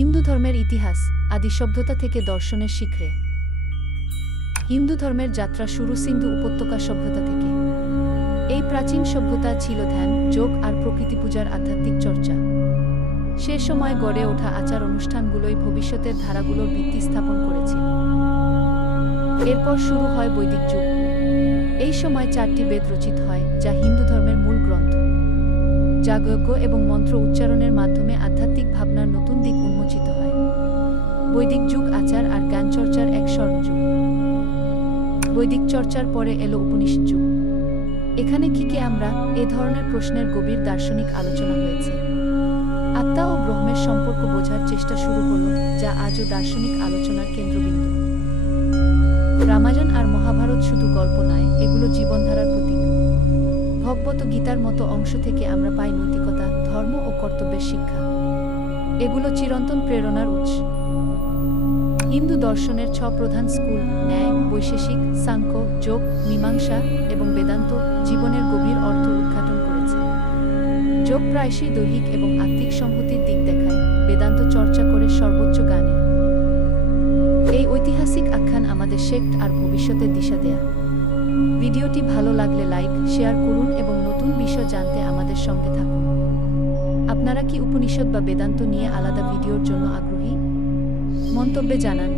হিন্দু ধর্মের ইতিহাস আদি সভ্যতা থেকে দর্শনের শিখরে। হিন্দু ধর্মের যাত্রা শুরু সিন্ধু উপত্যকা সভ্যতা থেকে। এই প্রাচীন সভ্যতা ছিল ধ্যান, যোগ আর প্রকৃতি পূজার আধ্যাত্মিক চর্চা। সে সময় গড়ে ওঠা আচার অনুষ্ঠানগুলোই ভবিষ্যতের ধারাগুলোর ভিত্তি স্থাপন করেছিল। এরপর শুরু হয় বৈদিক যুগ। এই সময় 4টি বেদ রচিত হয়, যা হিন্দু ধর্মের মূল গ্রন্থ, যা যজ্ঞ এবং মন্ত্র উচ্চারণের মাধ্যমে আধ্যাত্মিক ভাবনার নতুন দিক উন্মোচিত হয়। বৈদিক যুগ আচার আর জ্ঞান চর্চার এক স্বর্ণযুগ। বৈদিক চর্চার পরে এলো উপনিষদ যুগ। এখানে কি আমরা এ ধরনের প্রশ্নের গভীর দার্শনিক আলোচনা হয়েছে। আত্মা ও ব্রহ্মের সম্পর্ক বোঝার চেষ্টা শুরু হলো, যা আজও দার্শনিক আলোচনার কেন্দ্রবিন্দু। রামায়ণ আর মহাভারত শুধু গল্প নয়, এগুলো জীবনধারার প্রতীক। ভগবত গীতার মতো অংশ থেকে আমরা পাই নৈতিকতা, ধর্ম ও কর্তব্যের শিক্ষা। এগুলো চিরন্তন প্রেরণার উৎস। হিন্দু দর্শনের 6 প্রধান স্কুল ন্যায়, বৈশেষিক, সাংখ্য, যোগ, মীমাংসা এবং বেদান্ত জীবনের গভীর অর্থ উদ্ঘাটন করেছে। যোগ প্রায়শই দৈহিক এবং আত্মিক সংহতির দিক দেখায়, বেদান্ত চর্চা করে সর্বোচ্চ জ্ঞানে। এই ঐতিহাসিক আখ্যান আমাদের শেক্ট আর ভবিষ্যতের দিশা দেয়া। ভিডিওটি ভালো লাগলে লাইক, শেয়ার করুন এবং নতুন বিষয় জানতে আমাদের সঙ্গে থাকুন। আপনারা কি উপনিষদ বা বেদান্ত নিয়ে আলাদা ভিডিওর জন্য আগ্রহী? মন্তব্যে জানান।